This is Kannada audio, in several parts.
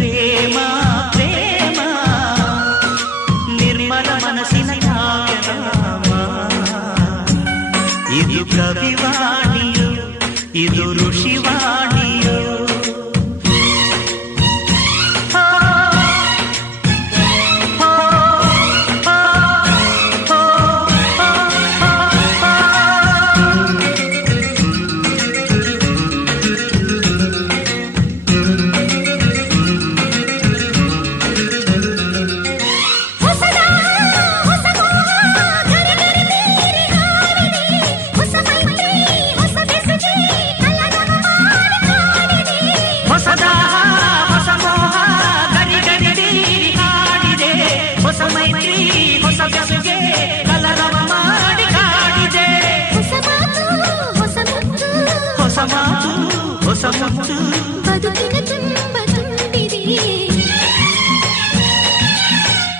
ಪ್ರೇಮ ಪ್ರೇಮ ನಿರ್ಮಲ ಮನಸ್ಸಿನ ಕಾವ್ಯನಾಮ. ಇದು ಕವಿವಾಣಿಯು ಇದು ಋಷಿವಾಣಿಯು.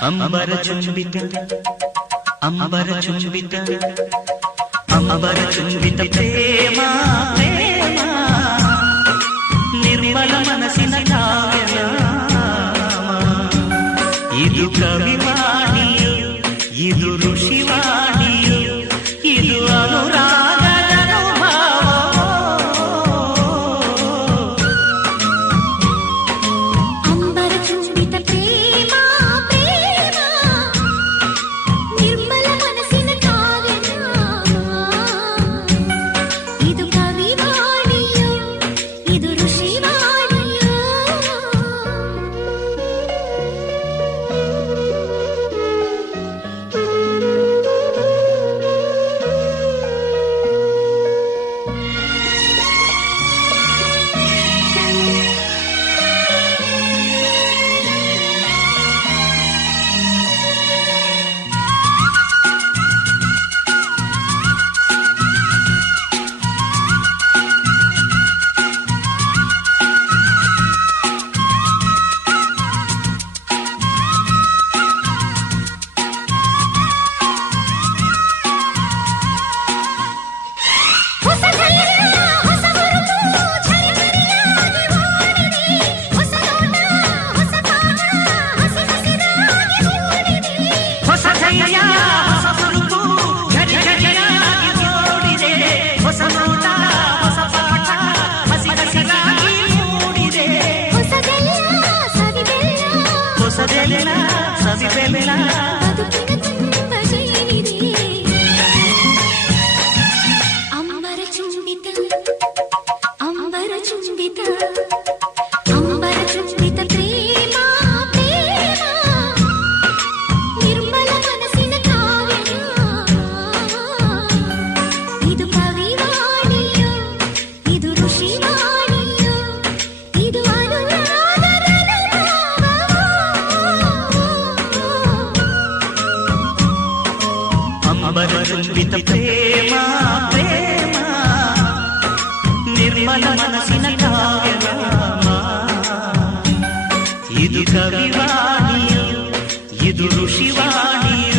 ಅಂಬರ ಚುಂಬಿತ ಅಂಬರ ಚುಂಬಿತ ಅಂಬರ ಚುಂಬಿತ ಪ್ರೇಮ ಪ್ರೇಮ ನಿರ್ಮಲ ಮನಸ್ಸಿನ ಕಾವ್ಯನಾಮ. ಇದು ಕವಿವಾಣಿಯು ಇದು ಋಷಿವಾಣಿಯು ಇದು ಅನುರಾಗದ ಅನುಭವ. ಅಂಬರ ಚುಂಬಿತ ಪ್ರೇಮ ಪ್ರೇಮ ನಿರ್ಮಲ ಮನಸ್ಸಿನ ಕಾವ್ಯನಾಮ. ಇದು ಕವಿವಾಣಿಯು ಇದು ಋಷಿವಾಣಿಯು. ಅಂಬರ ಚುಂಬಿತ ಅಂಬರ ಚುಂಬಿತ ಅಂಬರ ಚುಂಬಿತ ಪ್ರೇಮ ಪ್ರೇಮ ನಿರ್ಮಲ ಮನಸ್ಸಿನ ಕಾವ್ಯನಾಮ. ಇದು ಕವಿವಾಣಿಯು ಇದು ಋಷಿವಾಣಿಯು ಇದು ಅನುರಾಗದ ಅನುಭವ. ಅಂಬರ ಚುಂಬಿತ ಪ್ರೇಮ ಪ್ರೇಮ ನಿರ್ಮಲ ಮನಸ್ಸಿನ ಕಾವ್ಯನಾಮ. ಇದು ಕವಿವಾಣಿಯು ಇದು ಋಷಿವಾಣಿಯು